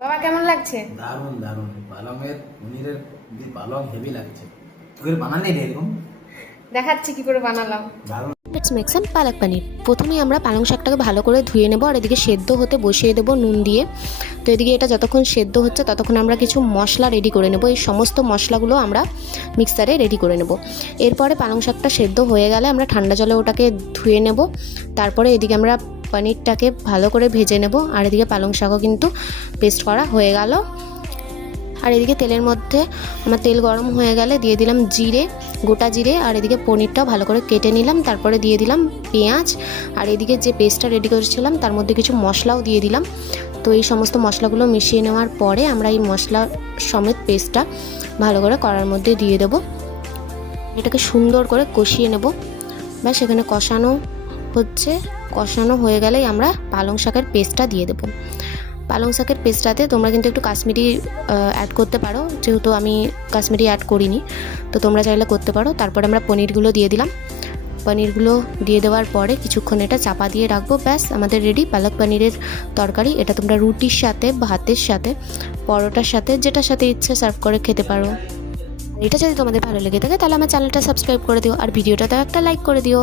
বাবা কেমন লাগছে? দারুণ দারুণ পালংয়ের পনিরের পালং হেভি লাগছে। তুই বানানি রে এরকম? দেখাচ্ছি কি করে বানালাম। দারুণ। লেটস মেক সাম পালক পানির। প্রথমেই আমরা পালং শাকটাকে ভালো করে ধুয়ে নেব, আর এদিকে সেদ্ধ হতে বসিয়ে দেবো নুন দিয়ে। তো এদিকে এটা যতক্ষণ সেদ্ধ হচ্ছে ততক্ষণ আমরা কিছু মশলা রেডি করে নেব। এই সমস্ত মশলাগুলো আমরা মিক্সারে রেডি করে নেব। এরপরে পালং শাকটা সেদ্ধ হয়ে গেলে আমরা ঠান্ডা জলে ওটাকে ধুয়ে নেব। তারপরে এদিকে আমরা পনিরটাকে ভালো করে ভেজে নেব, আর এদিকে পালং শাকও কিন্তু পেস্ট করা হয়ে গেল। আর এদিকে তেলের মধ্যে আমার তেল গরম হয়ে গেলে দিয়ে দিলাম জিরে, গোটা জিরে, আর এদিকে পনিরটাও ভালো করে কেটে নিলাম। তারপরে দিয়ে দিলাম পেঁয়াজ, আর এদিকে যে পেস্টটা রেডি করেছিলাম তার মধ্যে কিছু মশলাও দিয়ে দিলাম। তো এই সমস্ত মশলাগুলো মিশিয়ে নেওয়ার পরে আমরা এই মশলা সমেত পেস্টটা ভালো করে কড়ার মধ্যে দিয়ে দেব। এটাকে সুন্দর করে কষিয়ে নেব। ব্যাস এখানে কষানো হয়ে গেলেই আমরা পালং শাকের পেস্টটা দিয়ে দেবো। পালং শাকের পেস্টটাতে তোমরা কিন্তু একটু কাশ্মীরি অ্যাড করতে পারো, যেহেতু আমি কাশ্মীরি অ্যাড করিনি, তো তোমরা চাইলে করতে পারো। তারপরে আমরা পনিরগুলো দিয়ে দিলাম। পনিরগুলো দিয়ে দেওয়ার পরে কিছুক্ষণ এটা চাপা দিয়ে রাখবো। ব্যাস আমাদের রেডি পালক পনিরের তরকারি। এটা তোমরা রুটির সাথে, ভাতের সাথে, পরোটার সাথে, যেটার সাথে ইচ্ছে সার্ভ করে খেতে পারো। এটা যদি তোমাদের ভালো লেগে থাকে তাহলে আমার চ্যানেলটা সাবস্ক্রাইব করে দিও, আর ভিডিওটাতেও একটা লাইক করে দিও।